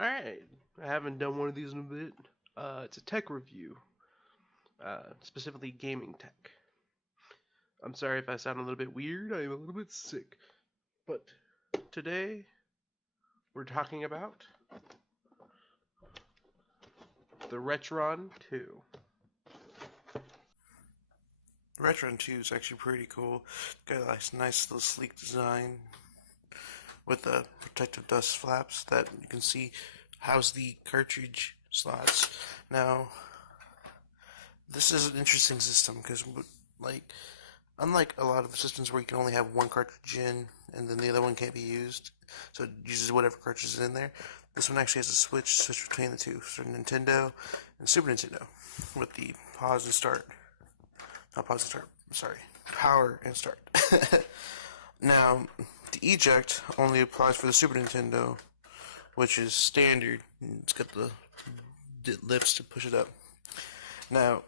Alright, I haven't done one of these in a bit. It's a tech review, specifically gaming tech. I'm sorry if I sound a little bit weird, I'm a little bit sick. But today, we're talking about the Retron 2. Retron 2 is actually pretty cool. Got a nice little sleek design with the protective dust flaps that you can see house the cartridge slots. Now, this is an interesting system because, like, unlike a lot of systems where you can only have one cartridge in and then the other one can't be used, so it uses whatever cartridge is in there, this one actually has a switch between the two, so Nintendo and Super Nintendo, with the pause and start. Not pause and start, sorry. Power and start. Now, the eject only applies for the Super Nintendo, which is standard. It's got the lifts to push it up. Now,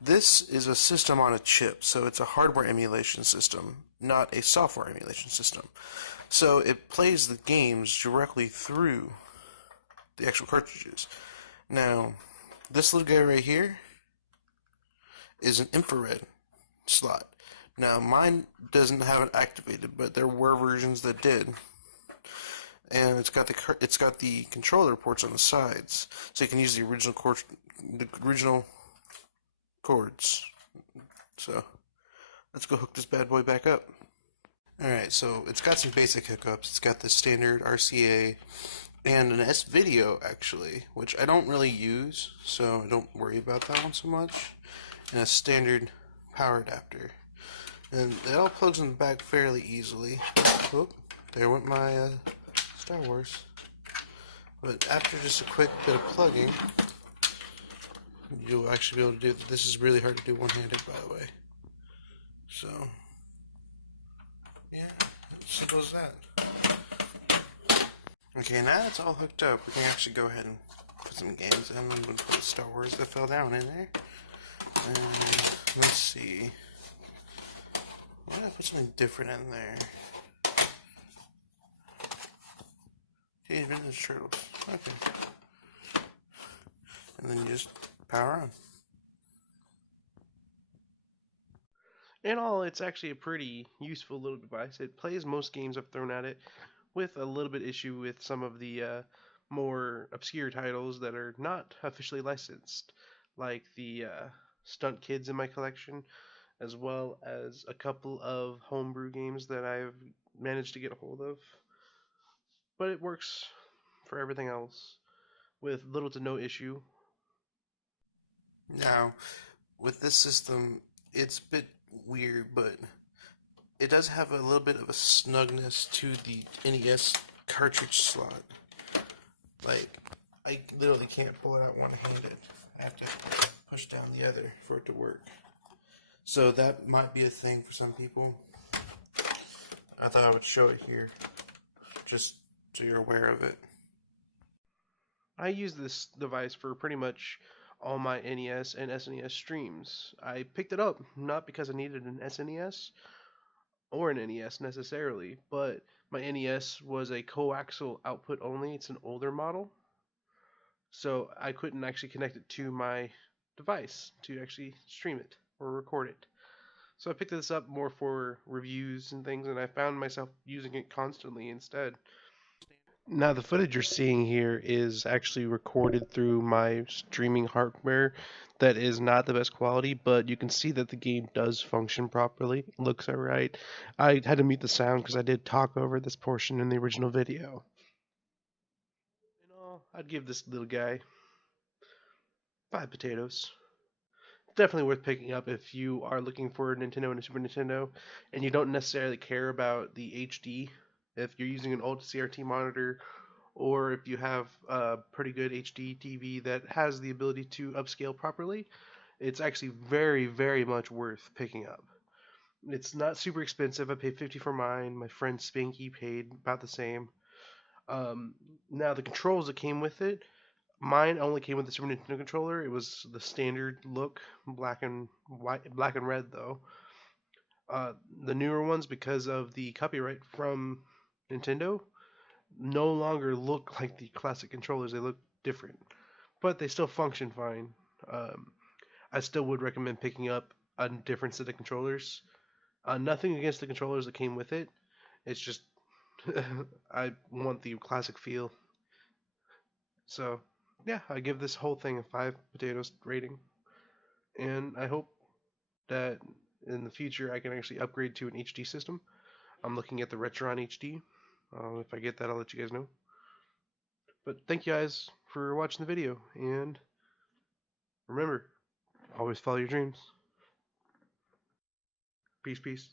this is a system on a chip, so it's a hardware emulation system, not a software emulation system. So it plays the games directly through the actual cartridges. Now, this little guy right here is an infrared slot. Now, mine doesn't have it activated, but there were versions that did. And it's got the controller ports on the sides, so you can use the original cords. So let's go hook this bad boy back up. Alright, so it's got some basic hookups. It's got the standard RCA and an S-Video, actually, which I don't really use, so I don't worry about that one so much. And a standard power adapter. And it all plugs in the back fairly easily. Oh, there went my Star Wars. But after just a quick bit of plugging, you'll actually be able to do this. Is really hard to do one-handed, by the way. So, yeah, simple as that. Okay, now it's all hooked up. We can actually go ahead and put some games in. I'm going to put Star Wars that fell down in there. And let's see. Why don't I put something different in there? Teenage Mutant Ninja Turtles. Okay. And then you just power on. In all, it's actually a pretty useful little device. It plays most games I've thrown at it, with a little bit issue with some of the more obscure titles that are not officially licensed, like the Stunt Kids in my collection, as well as a couple of homebrew games that I've managed to get a hold of. But it works for everything else with little to no issue. Now, with this system, it's a bit weird, but it does have a little bit of a snugness to the NES cartridge slot. Like, I literally can't pull it out one-handed. I have to push down the other for it to work. So that might be a thing for some people. I thought I would show it here, just so you're aware of it. I use this device for pretty much all my NES and SNES streams. I picked it up not because I needed an SNES or an NES necessarily, but my NES was a coaxial output only. It's an older model, so I couldn't actually connect it to my device to actually stream it or record it. So I picked this up more for reviews and things, and I found myself using it constantly instead. Now, the footage you're seeing here is actually recorded through my streaming hardware that is not the best quality, but you can see that the game does function properly. It looks alright. I had to mute the sound because I did talk over this portion in the original video. In all, I'd give this little guy 5 potatoes. Definitely worth picking up if you are looking for a Nintendo and a Super Nintendo and you don't necessarily care about the HD. If you're using an old CRT monitor or if you have a pretty good HD TV that has the ability to upscale properly, it's actually very, very much worth picking up. It's not super expensive. I paid 50 for mine. My friend Spanky paid about the same. Um, Now the controls that came with it, mine only came with the Super Nintendo controller. It was the standard look, black and white, black and red though. The newer ones, because of the copyright from Nintendo, no longer look like the classic controllers. They look different, but they still function fine. Um, I still would recommend picking up a different set of controllers. Nothing against the controllers that came with it. It's just I want the classic feel. So yeah, I give this whole thing a 5 potatoes rating, and I hope that in the future I can actually upgrade to an HD system. I'm looking at the Retron HD. If I get that, I'll let you guys know. But thank you guys for watching the video, and remember, always follow your dreams. Peace, peace.